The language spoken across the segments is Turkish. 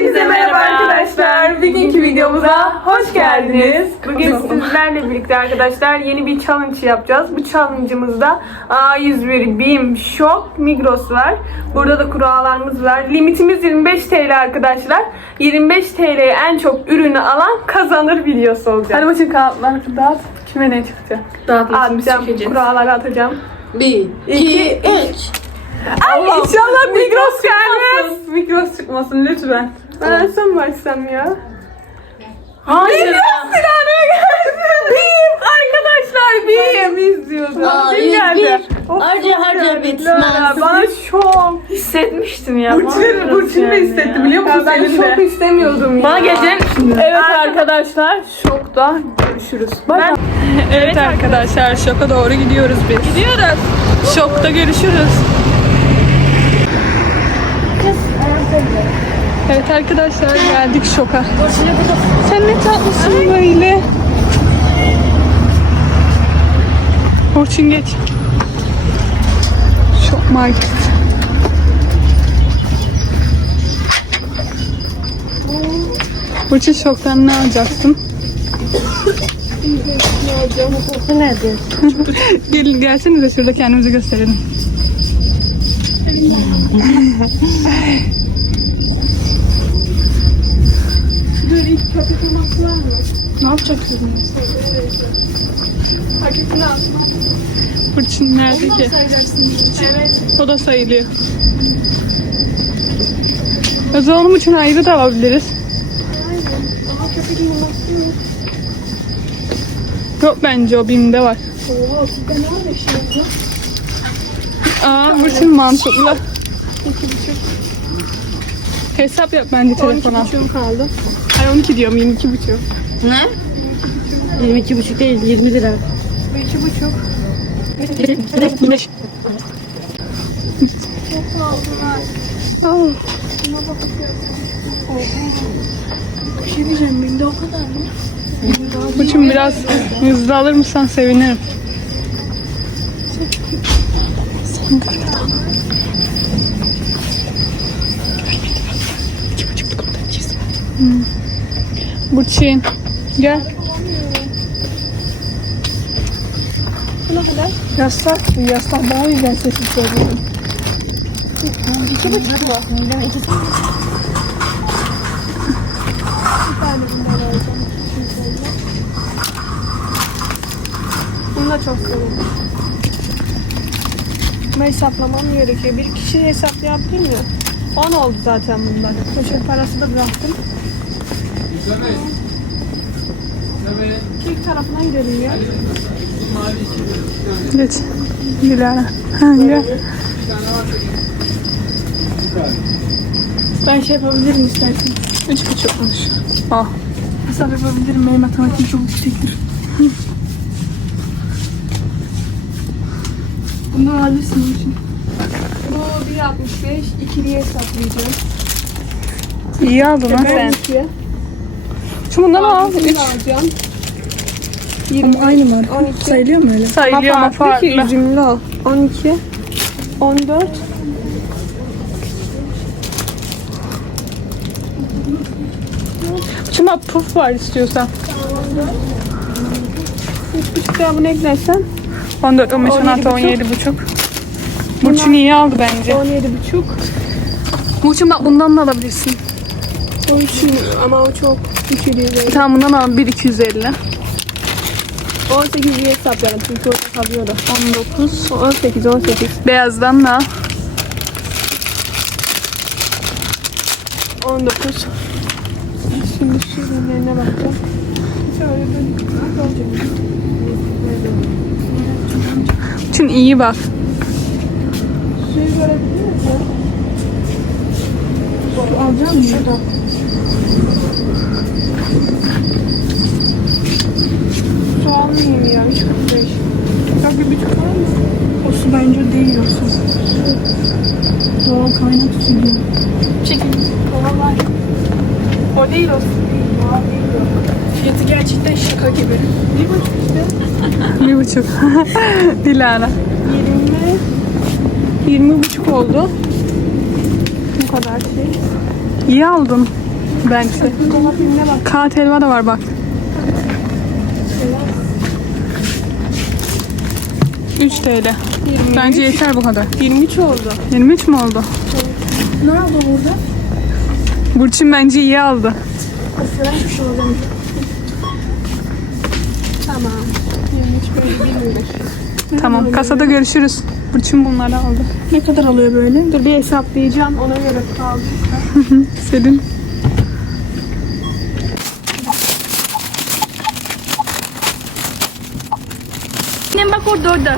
Hepinize merhaba arkadaşlar. Bugünkü videomuza hoş geldiniz. Bugün sizlerle birlikte arkadaşlar yeni bir challenge yapacağız. Bu challenge'ımızda A101, BİM, Shop, Migros var. Burada da kurallarımız var. Limitimiz 25 TL arkadaşlar. 25 TL'ye en çok ürünü alan kazanır videosu olacak. Hadi bakayım kağıtları dağıt. Kime ne çıktı? Atacağım. Kuralları atacağım. Bir, iki, üç. Ay inşallah Migros gelmez. Migros çıkmasın lütfen. Ben en son başlasam ya. Hayır. Migros silahına geldi. Bim arkadaşlar Bim izliyordu. Aa, Bim geldi. Of, Harca harca bitmez. Bana şok. Hissetmiştim ya. Burçin, Burçin de hissetti biliyor musun? Ben şok istemiyordum ya. Bana gecenin Evet arkadaşlar şokta görüşürüz. Ben... Evet arkadaşlar şoka doğru gidiyoruz biz. Gidiyoruz. Şokta görüşürüz. Evet arkadaşlar geldik şoka. Sen ne tatlısın böyle. Burçin geç. Şok market. Burçin şoktan ne alacaksın? Nerede? Gelin gelsenize de şurada kendimizi gösterelim. Ne yapacaksın? Paketini atma. Fırçın nerede ki? Evet. O da sayılıyor. O zaman onun için ayrı da alabiliriz. Yok bence o BİM'de var. Aa, Burçin mantıklı. Hesap yap bence telefona. 12 kaldı. Ay 12 diyorum 22 buçuk. Ne? 22 buçuk değil, 20 lira. 2 buçuk. Aa. Bir şey diyeceğim binde o kadar mı? Burçin biraz hızlı alır mısın sevinirim. Sen görmeden. Hmm. Burçin gel. Ne kadar? Yastak, yastak daha güzel sesi söylüyorum. İki buçuk mu? Bunu da çok seviyorum. Ama hesaplamam gerekiyor. Bir kişi hesaplayabilir mi? 10 oldu zaten bunlar. Poşet parası da bıraktım. İlk tarafına gidelim ya. Geç. Dilara. Ha, gel. Ben şey yapabilirim istersen. Üç buçukmuş. Ah. Hesap yapabilirim. Benim matematiğim çok yüksektir. Bunu alırsın için. Bu 1.65. İkiliye hesaplayacağım. İyi aldın ha sen. Şu bundan al. Üç. alacağım. 20 aynı mı? 12. Sayılıyor mu öyle? Sayılıyor ama farklı. Ki, üzümlü al. 12. 14. Şuna puf var istiyorsan. 3,5 gramını eklersen 14, 15, 16, 17 buçuk. Burçin iyi aldı bence. 17 buçuk. Burçin bak bundan da alabilirsin. Burçin ama o çok 250. Tamam bundan al 1 250. 18 diye hesaplayalım çünkü orada kalıyordu. 19, 18, 18. Beyazdan da al. 19. Şimdi şu ürünlerine bakacağım. Için iyi bak. Suyu görebilir misin? Alacağım mı? Şurada. Su almayayım ya. 3.45. Ya bir buçuk var mı? O su bence değil o su. Doğal kaynak su değil. Çekin. Kova var. O değil o su değil. Doğal değil o. Fiyatı şaka gibi. Bir buçuk işte. bir buçuk. Dilara. 20 20 buçuk oldu. Bu kadar şey. İyi aldın. Bence. Kağıt helva da var bak. 3 TL. Bence yeter bu kadar. 23 oldu. 23 mü oldu? Ne oldu burada? Burçin bence iyi aldı. Sıra şey oldu. Tamam. 23 böyle 25. Tamam. Kasada görüşürüz. Burçin bunları aldı. Ne kadar alıyor böyle? Dur bir hesaplayacağım ona göre kaldı. Selin. Annem bak orada orada.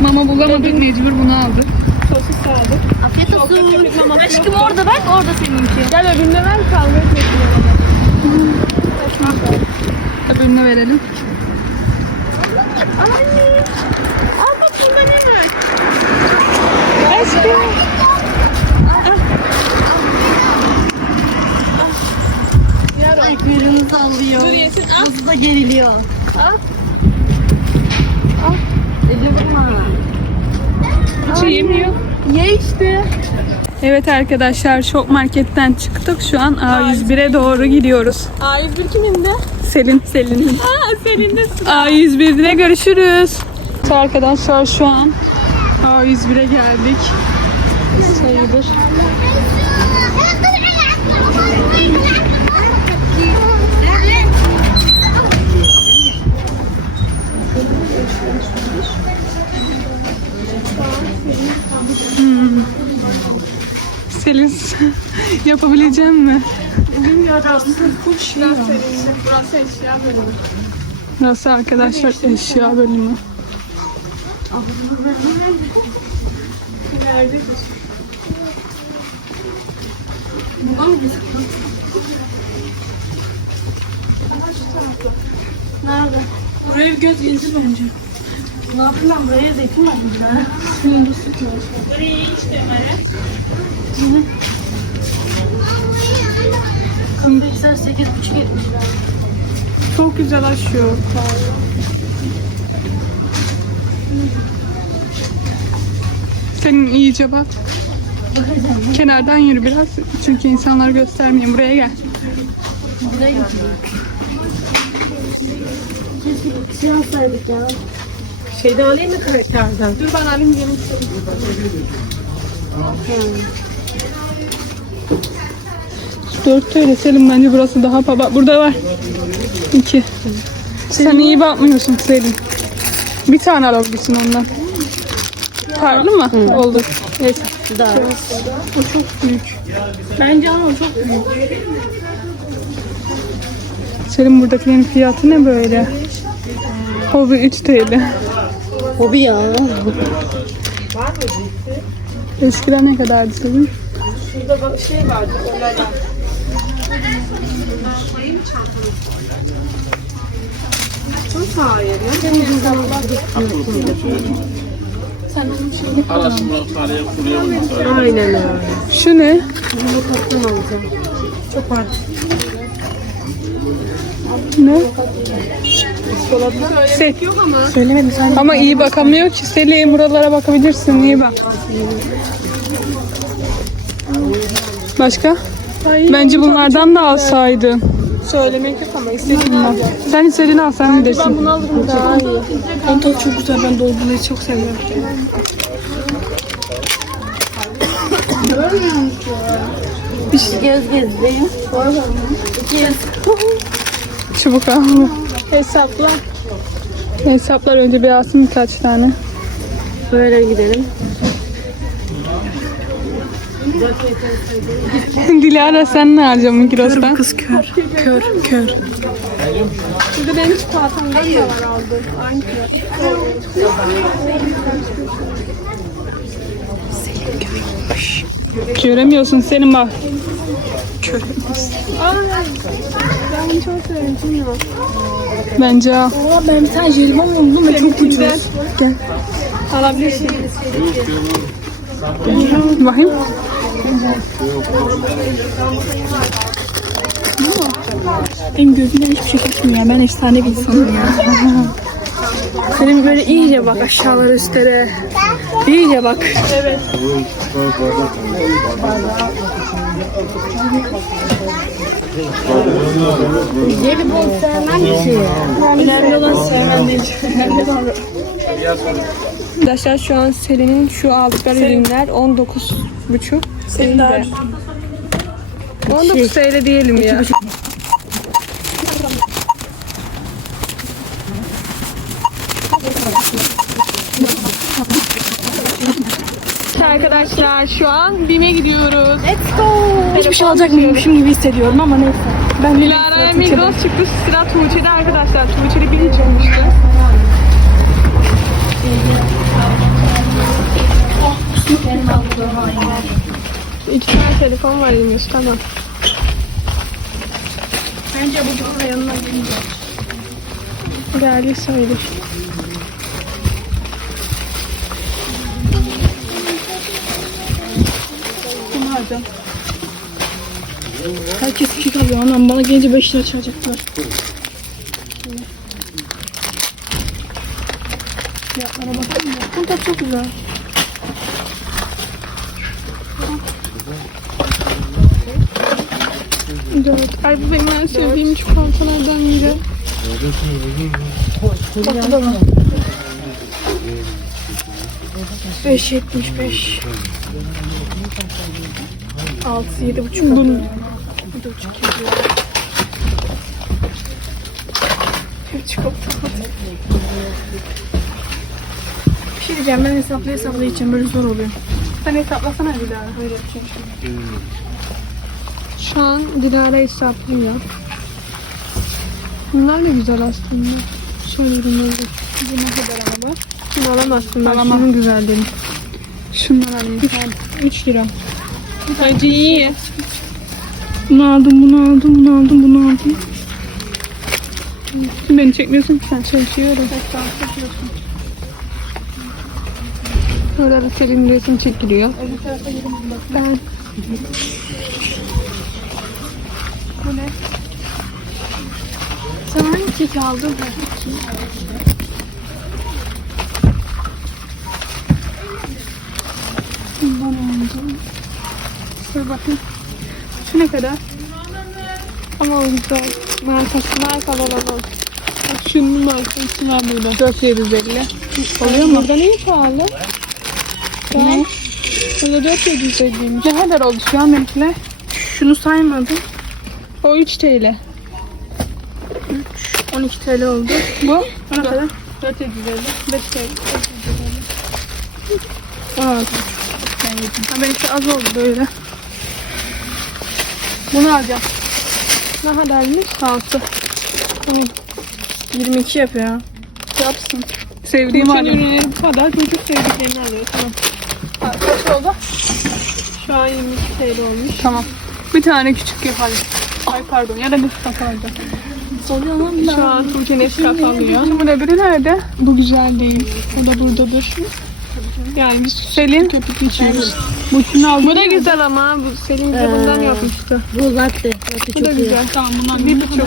Mama bulamadık mecbur bunu aldı. Sosis kaldı. Afiyet olsun. Aşkım orada bak orada seninki. Gel öbürüne ver kavga etmesin. Öbürüne verelim. Al bak burada ne var? Ay kuyruğunu sallıyor. Dur yesin al. Nasıl da geriliyor. Al. Vurma. Hiç yemiyor. Ye işte. Evet arkadaşlar şok marketten çıktık. Şu an A101'e doğru gidiyoruz. A101 kimin de? Selin. Selin'in. Aa senin de A101'de görüşürüz. Arkadaşlar şu an A101'e geldik. Sayılır. Selin yapabileceğim mi? Burası eşya bölümü. Burası arkadaşlar eşya bölümü. Nerede? Nerede? Buraya bir göz gezdir bence. Ne yapayım ben buraya zeytin var burada. Kambilgisler 8,5 etmiş. Çok güzel aşıyor. Senin iyice bak. Kenardan yürü biraz. Çünkü insanlar göstermiyor. Buraya gel. Buraya şey alsaydık ya. Şeyden alayım mı karakterden? Dur ben alayım yemek Dört TL Selim bence burası daha Bak burada var. İki. Sen iyi bakmıyorsun Selim. Bir tane alabilirsin ondan. Farklı mı? Oldu. Neyse. Daha. O çok büyük. Bence ama çok büyük. Selim buradakilerin fiyatı ne böyle? Hobi 3 TL. Hobi ya. Eskiden ne kadardı Selim? Şurada bak şey vardı. Öyle Çok hayır ya. Aynen öyle. Şu ne? Çok var. Ne? Söylemek Şey, yok ama. Söylemedim sen. ama iyi bakamıyor ki Selim. Buralara bakabilirsin. İyi bak. Başka? Bence bunlardan da alsaydın. Söylemek yok ama istediğim ben. Sen istediğini al sen bilirsin. Bunu alırım daha iyi. Onun çok güzel. Ben doldurmayı çok seviyorum. Bir göz gezdireyim. İki. Çubuk al. Hesapla. Hesaplar önce bir alsın birkaç tane. Böyle gidelim. Dilara sen ne harcamadın Migros'tan? Kız kör. Kör. Kör. Burada benim çikolatamdan da var aldım. Aynı kör. Göremiyorsun senin bak. Aa, ben bunu çok seviyorum. Bilmiyorum. Bence al. Ben bir tane jelibon buldum ve çok ucuz. Gel. Alabilirsin. Bakayım. Benim gözümden hiçbir şey kaçmıyor. Ben efsane bir insanım ya. Senin böyle iyice bak aşağılara üstlere. İyice bak. Evet. Önemli olan sevmen değil. Önemli olan Arkadaşlar şu an Selin'in şu aldıkları ürünler 19 buçuk. Senin de 19 TL diyelim ya. Arkadaşlar şu an BİM'e gidiyoruz. hiçbir şey alacak mıymışım gibi hissediyorum ama neyse. Ben Dilara'ya Migros çıktı. Sıra Tuğçe'de arkadaşlar. Tuğçe'de bir hiç olmuştu. Telefon var elimiz tamam. Bence bu da yanına gelince. Geldi. Bunu alacağım. Herkes iki kalıyor anam bana gelince 5 lira çalacaklar. Fiyatlara bakayım mı? Bu da çok güzel. Dört. Ay bu benim en sevdiğim çikolatalardan biri. Beş yetmiş beş. Altı yedi buçuk. Bunu. Bu da buçuk yazıyor. Bir çikolata. Bir şey diyeceğim ben hesaplı hesaplı içeceğim böyle zor oluyor. Sen hesaplasana bir daha. Böyle yapacağım şimdi. Şu an Dilara hesaplıyor. Bunlar da güzel aslında. Şöyle ürünleri. Bu ne kadar ama? Şunu alamazsın. Ben Alamam. şunun güzel dedim. Şundan alayım. 3 lira. Bence iyi. Bunu aldım, bunu aldım, bunu aldım, bunu aldım. Sen beni çekmiyorsun ki sen çalışıyorum. Bir Selin resim çekiliyor. Ben Sen hangi keki aldın? Bundan aldım. dur bakayım. Şu ne kadar? Ama o güzel. Markası markalı olalım. Bak şunun markası var burada. 4750. Oluyor mu? Burada neyi pahalı? Ne? Burada 4750'ymiş. Ne kadar oldu şu an benimkiler? Şunu saymadım. O 3 TL. 12 TL oldu. Bu? Ne kadar? 450. 5 TL. 16. Ha benimki az oldu böyle. Bunu alacağım. Ne kadarmış? 6. Tamam. 22 yapıyor. Yapsın. Sevdiğim Senin halim. ürünleri bu kadar. Çocuk sevdiklerini alıyor. Tamam. Kaç oldu? Şu an 22 TL olmuş. Tamam. Bir tane küçük yapalım. Ay pardon ya da bir kapalı. Soruyor lan Şu an Tuğçe Nescafe alıyor. Bu ne biri nerede? Bu güzel değil. O da buradadır. Yani biz Selin. köpük içiyoruz. Bu şunu aldım. Bu da güzel ama bu Selin de bundan yapmıştı. Bu latte. Latte Bu çok da iyi. güzel. Tamam bundan bir buçuk.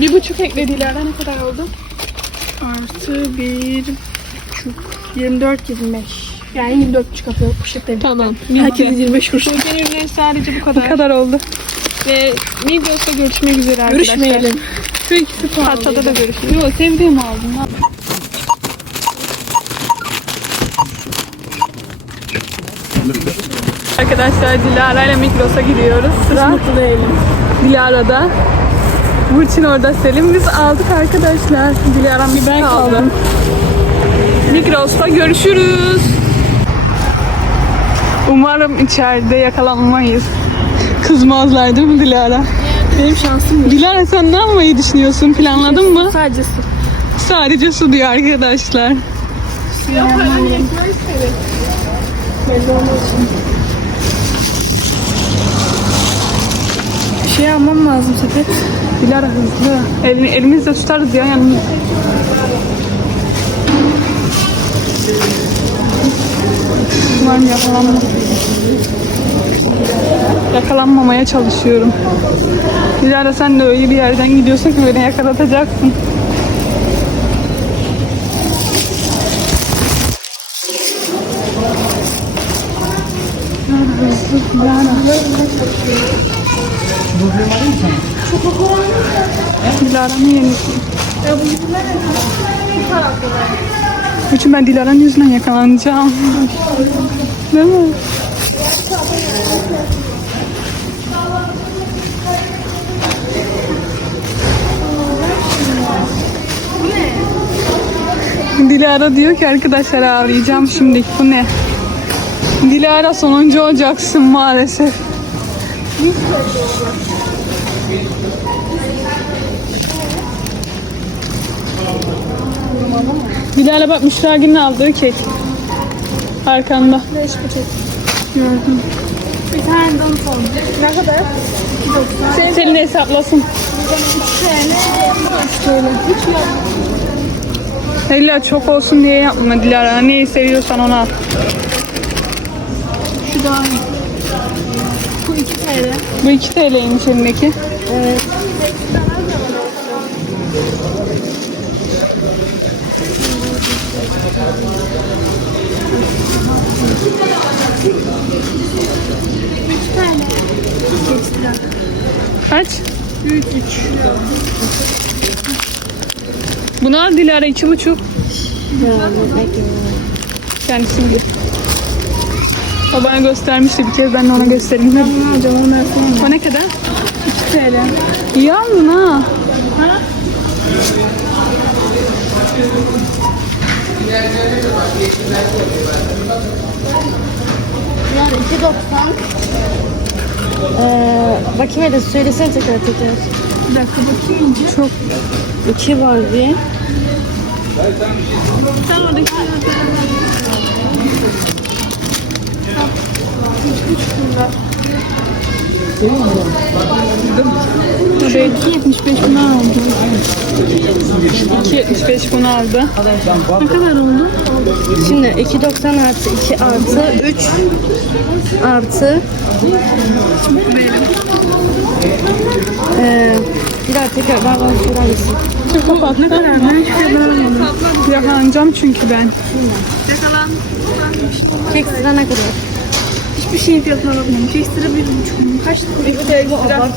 Bir buçuk eklediler. Ne kadar oldu? Artı bir buçuk. 24 25. Yani 24 buçuk yapıyor poşette. Tamam. Herkesin 25 kuruş. Tuğçe'nin ürünleri sadece bu kadar. kadar oldu. Ve Migros'ta görüşmek üzere arkadaşlar. Görüşmeyelim. Şu ikisi pahalı. Hatada da görüşürüz. Yok sevdiğimi aldım. lan. Arkadaşlar Dilara ile Migros'a gidiyoruz. Sıra Mutlu değilim. Dilara'da. Burçin orada Selim. Biz aldık arkadaşlar. Dilara'm bir ben kaldım. Migros'ta görüşürüz. Umarım içeride yakalanmayız. Kızmazlar değil mi Dilara? Benim şansım yok. Dilara sen ne yapmayı düşünüyorsun? Planladın mı? Sadece su. Sadece su diyor arkadaşlar. Belli. Bir şey almam lazım sepet. Dilara hızlı. Elini, elimizle tutarız ya yanımızda. Umarım yakalanmam. Yakalanmamaya çalışıyorum. Dilara sen de öyle bir yerden gidiyorsun ki beni yakalatacaksın. Dilara'nın yenisi. Bütün ben Dilara'nın yüzünden yakalanacağım. Değil mi? Dilara diyor ki arkadaşlar ağlayacağım şimdi. Bu ne? Dilara sonuncu olacaksın maalesef. Dilara bak Müşragil'in aldığı kek. Arkanda. Beş buçuk. Gördüm. Bir tane de onu koydum. Ne kadar? Selin hesaplasın. İlla çok olsun diye yapma Dilara. Neyi seviyorsan onu al. Şu daha iyi. Bu iki TL. Bu 2 TL'ymiş elindeki. Evet. İki tane. Kaç? 3 3. Bunu al Dilara iki buçuk. Kendisi bilir. O bana göstermişti bir kez ben de ona göstereyim dedim. Hocam onu versene. O ne kadar? 2 TL. İyi aldın ha. Yani 2.90. Ee, bakayım hadi söylesene tekrar tekrar. Bir dakika bakayım. Çok. 2 var. Sen oradaki Tabii 2.75 bunu aldı. 2.75 bunu aldı. Ne kadar oldu? Şimdi 2.90 artı 2 artı 3 artı ee, daha tekrar ben bana söyler misin? Kapat. Ne kadar? Ben hiçbir şey. Yakalanacağım çünkü ben. Ekstra ne kadar? Hiçbir şey fiyatına bakmadım. Ekstra bir buçuk mu? Kaç TL? Bir TL ekstra.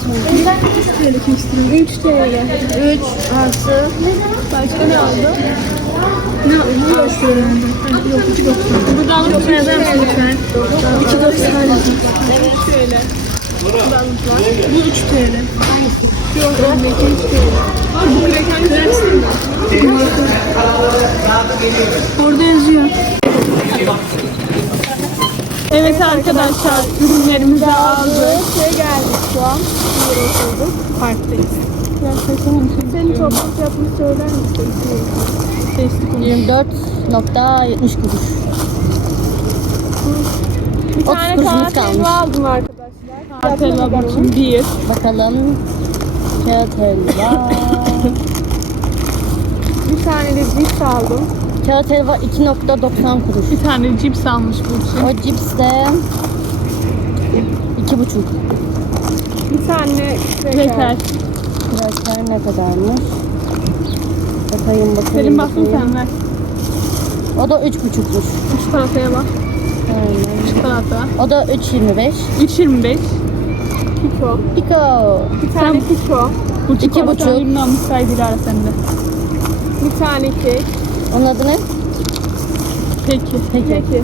TL ekstra. 3 TL. 3 artı Başka ne aldı? Ne aldı? Bu yok herhalde. Yok 2.90. Buradan alıp bir eder misin lütfen? 2.90. Evet. TL. Bu 3 TL. Elindeki 3 TL. Bu kraker kırarsın mı? Orada yazıyor. Evet arkadaşlar ürünlerimizi aldık. Şey geldik şu an. Parktayız. Senin toplam fiyatını söyler misin? Sesli konuş. 24.70 kuruş. Bir tane 30 kuruşumuz kağıt helva bakayım bir. Bakalım. Kağıt helva. Bir tane de cips aldım. Kağıt helva 2.90 kuruş. Bir tane cips almış bu O cips de 2.5. Bir tane Yeter. kraker. Kraker ne kadarmış? Bakayım bakayım. Baksın bakayım. sen ver. O da 3.5'muş. Şu tahtaya bak. Tahta. O da 3.25. 3.25. Piko. Piko. Bir tane piko. Buçuk İki olsa buçuk. Limon saygılar sende. Bir tane kek. Onun adı ne? Peki. Peki. Peki.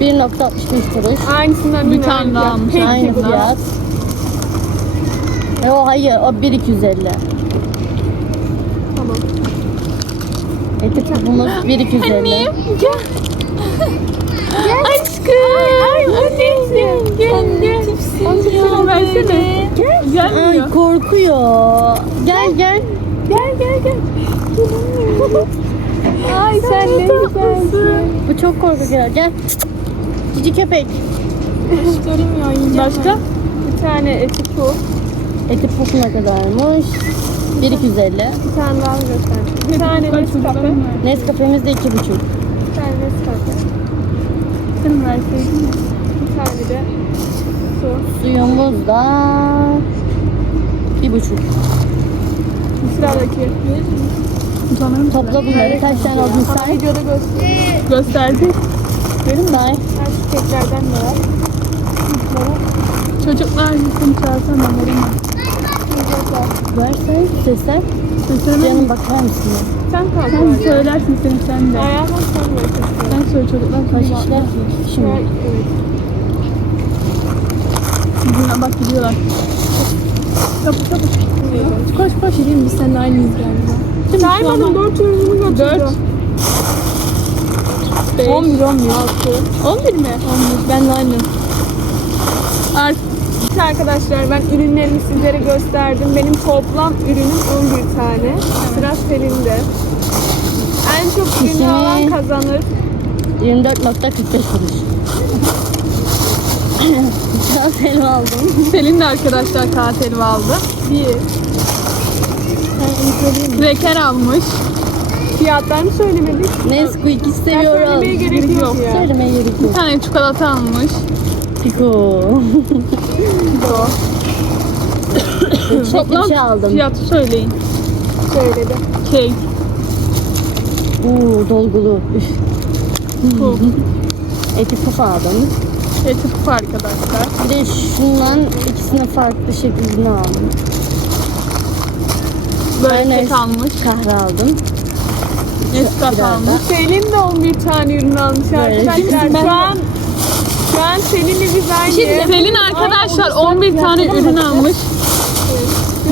1.65 kuruş. Aynısından Bir tane daha almış. Aynı bu fiyat. E o hayır o 1.250. Tamam. Eti pufumuz 1.250. Aşkım. Ay anneciğim. Gel gel. Onu versene. Gel. Gelmiyor. Ay korkuyor. Gel gel. Gel gel gel. Ay sen ne güzelsin. Bu çok korkak ya. Gel. Cici köpek. Başka? Bir tane eti puf. Eti puf ne kadarmış? 1.250. Bir tane daha göster. Bir tane Nescafe. Nescafe'miz de 2.5. Bir. Sen verseydin. Bir tane de su. Suyumuz da 1.5. Sıradaki. Utanırım. Topla bunları. Kaç tane aldın say? Videoda göster. Gösterdi. Say. Her keklerden de var. Çocuklar seni çağırsam ben veremem. Versen sesler. Canım bakar mısın? Sen kalk. Sen söylersin seni sen de. Kalk sen ver. Sen söyle çocuklar. Kaç kişiler ki? Şimdi. Evet. Buna bak gidiyorlar. Kapı kapı. Koş koş. Gireyim biz seninle aynıyız galiba. Saymadım dört ürünümü. 4 5 11 11. 11 mi? 11. Ben de aynı. Artık İşte arkadaşlar ben ürünlerimi sizlere gösterdim. Benim toplam ürünüm 11 tane. Sıra Selin'de. En çok ürünü alan kazanır. 24.45 kuruş. Biraz helva aldım. Selin de arkadaşlar katil aldı. Bir. Reker almış. Fiyatlarını söylemedik. Nesquik'i Ya seviyorum. söylemeye gerek yok ya. Söylemeye gerek Bir yok. tane çikolata almış. Piko. Toplam aldım. fiyatı söyleyin. Söyledi. Cake. Uuu dolgulu. Üf. Bu. Eti puf aldım. Eti puf arkadaşlar. Bir de şundan ikisini farklı şekilde aldım. Böyle Aynen. kek almış. Kahve aldım. Nescafe Biraz almış. Selin de 11 tane ürün almış arkadaşlar. Şu an şu an Selin'le biz aynı. Selin arkadaşlar 11 tane ürün almış.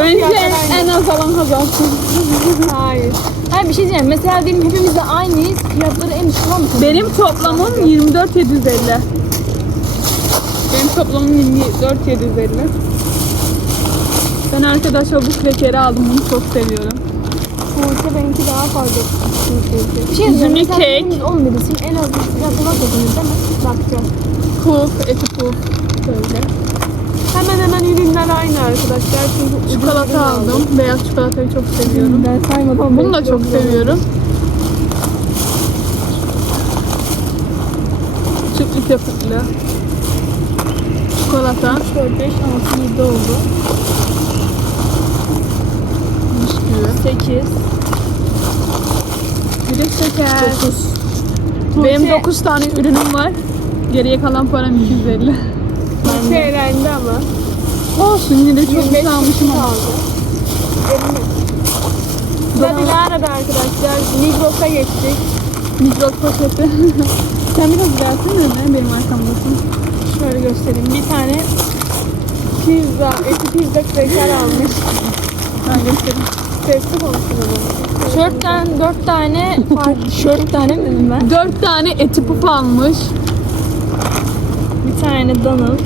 Bence en, en az alan kazansın. Hayır. Hayır bir şey diyeceğim. Mesela diyelim hepimiz de aynıyız. Fiyatları en düşük olan mı? Benim toplamım 24750. Benim toplamım 24750. Ben arkadaşlar bu krekeri aldım. Bunu çok seviyorum. Tuğçe benimki daha fazla. Bir şey diyeceğim. Üzümlü Mesela kek. hepimiz 11 isim. En az fiyatı var değil mi? Bakacağız. Puf, eti puf. Böyle. Hemen hemen ürünler aynı arkadaşlar. Çünkü Çikolata aldım. Beyaz çikolatayı çok seviyorum. Ben saymadan Bunu da çok seviyorum. Sütlü köpüklü. Çikolata. 4, 5, 6, 7 oldu. Bisküvi. 8. De şeker. Benim 9 tane ürünüm var. Geriye kalan param 250. Tuğçe eğlendi ama. Olsun yine de çok 25 güzel almışım ama. kaldı. Sıra Dilara'da arkadaşlar. Migros'a geçtik. Migros poşeti. Sen biraz versene mi? Benim arkamdasın. Şöyle göstereyim. Bir tane pizza, eti pizza kreker almış. Ben göstereyim. Sesli konuşun ama. Tişörtten 4 tane farklı. Tişört tane mi dedim ben? 4 tane eti puf almış. Bir tane donut.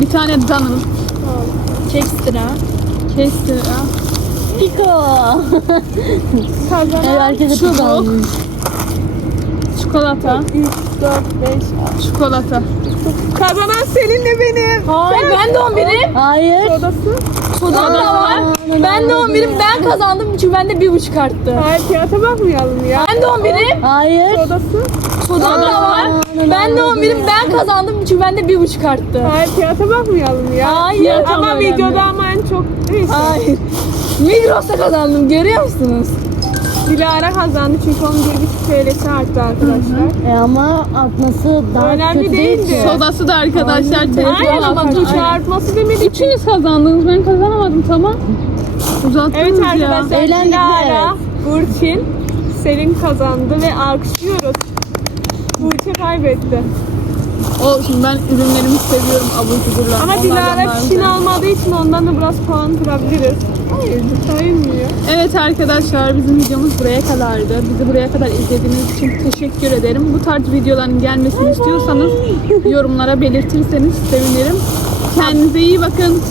Bir tane donut. Kekstra. Kestir. Piko. Kazanan Evet herkese Çubuk. piko almış. Çikolata. 3, 4, 5, Çikolata. Kazanan Selin'le benim. Hayır ben de 11'im. Hayır. Odası. Sodan da var. Ben de 11'im. Ben kazandım çünkü bende bir buçuk arttı. Hayır fiyata bakmayalım ya. Ben de 11'im. Hayır. Odası. Sodan da var. Ben de 11'im. Ben kazandım çünkü bende bir buçuk arttı. Hayır fiyata bakmayalım ya. Hayır. Ama önemli. videoda ama en çok neyse. Hayır. Migros'ta kazandım. Görüyor musunuz? Dilara kazandı çünkü onun 1,5 TL'si arttı arkadaşlar. E ama artması daha Önemli kötü değil değildi. ki. Sodası da arkadaşlar. telefon Aynen ama altında. Tuğçe artması demedik. Üçünüz kazandınız. Ben kazanamadım tamam. Uzattınız Evet ya. arkadaşlar Eğlendik Dilara, Burçin, Selin kazandı ve alkışlıyoruz. Burçin kaybetti. Olsun ben ürünlerimi seviyorum abur cuburlar. Ama Onlardan Dilara güzel. almadığı için ondan da biraz puan kırabiliriz. Hayır, sayılmıyor. Evet arkadaşlar bizim videomuz buraya kadardı. Bizi buraya kadar izlediğiniz için teşekkür ederim. Bu tarz videoların gelmesini istiyorsanız yorumlara belirtirseniz sevinirim. Kendinize iyi bakın.